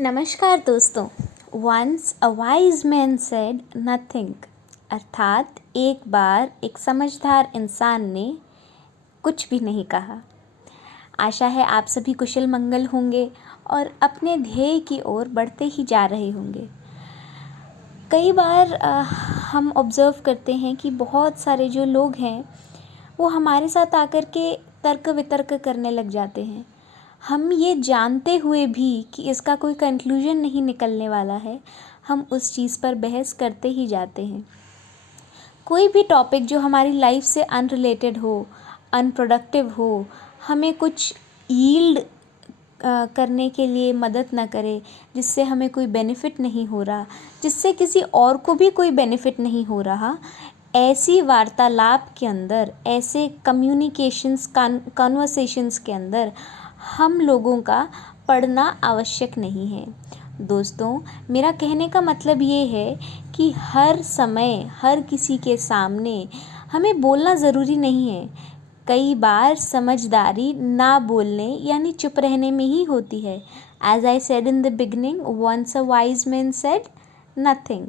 नमस्कार दोस्तों। Once a wise man said nothing, अर्थात एक बार एक समझदार इंसान ने कुछ भी नहीं कहा। आशा है आप सभी कुशल मंगल होंगे और अपने ध्येय की ओर बढ़ते ही जा रहे होंगे। कई बार हम ऑब्ज़र्व करते हैं कि बहुत सारे जो लोग हैं वो हमारे साथ आकर के तर्क वितर्क करने लग जाते हैं। हम ये जानते हुए भी कि इसका कोई कंक्लूजन नहीं निकलने वाला है, हम उस चीज़ पर बहस करते ही जाते हैं। कोई भी टॉपिक जो हमारी लाइफ से अनरिलेटेड हो, अनप्रोडक्टिव हो, हमें कुछ यील्ड करने के लिए मदद ना करे, जिससे हमें कोई बेनिफिट नहीं हो रहा, जिससे किसी और को भी कोई बेनिफिट नहीं हो रहा, ऐसी वार्तालाप के अंदर, ऐसे कम्युनिकेशंस कन्वर्सेशंस के अंदर हम लोगों का पढ़ना आवश्यक नहीं है। दोस्तों, मेरा कहने का मतलब ये है कि हर समय हर किसी के सामने हमें बोलना ज़रूरी नहीं है। कई बार समझदारी ना बोलने यानी चुप रहने में ही होती है। As I said in the beginning, once a wise man said nothing.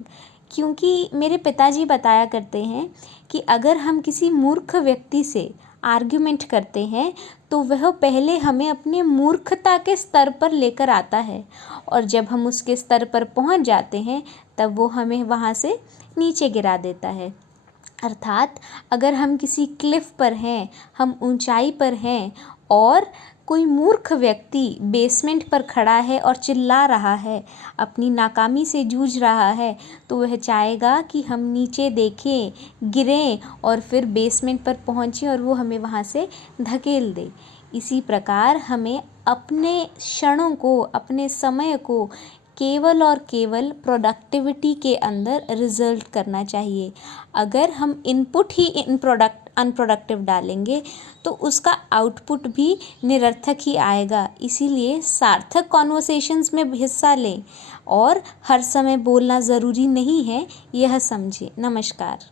क्योंकि मेरे पिताजी बताया करते हैं कि अगर हम किसी मूर्ख व्यक्ति से आर्ग्यूमेंट करते हैं तो वह पहले हमें अपने मूर्खता के स्तर पर लेकर आता है, और जब हम उसके स्तर पर पहुंच जाते हैं तब वो हमें वहां से नीचे गिरा देता है। अर्थात अगर हम किसी क्लिफ पर हैं, हम ऊंचाई पर हैं और कोई मूर्ख व्यक्ति बेसमेंट पर खड़ा है और चिल्ला रहा है, अपनी नाकामी से जूझ रहा है, तो वह चाहेगा कि हम नीचे देखें, गिरें और फिर बेसमेंट पर पहुंचे और वो हमें वहां से धकेल दे। इसी प्रकार हमें अपने क्षणों को, अपने समय को केवल और केवल प्रोडक्टिविटी के अंदर रिजल्ट करना चाहिए। अगर हम इनपुट ही अनप्रोडक्टिव डालेंगे तो उसका आउटपुट भी निरर्थक ही आएगा। इसीलिए सार्थक कॉन्वर्सेशंस में हिस्सा लें और हर समय बोलना ज़रूरी नहीं है, यह समझें। नमस्कार।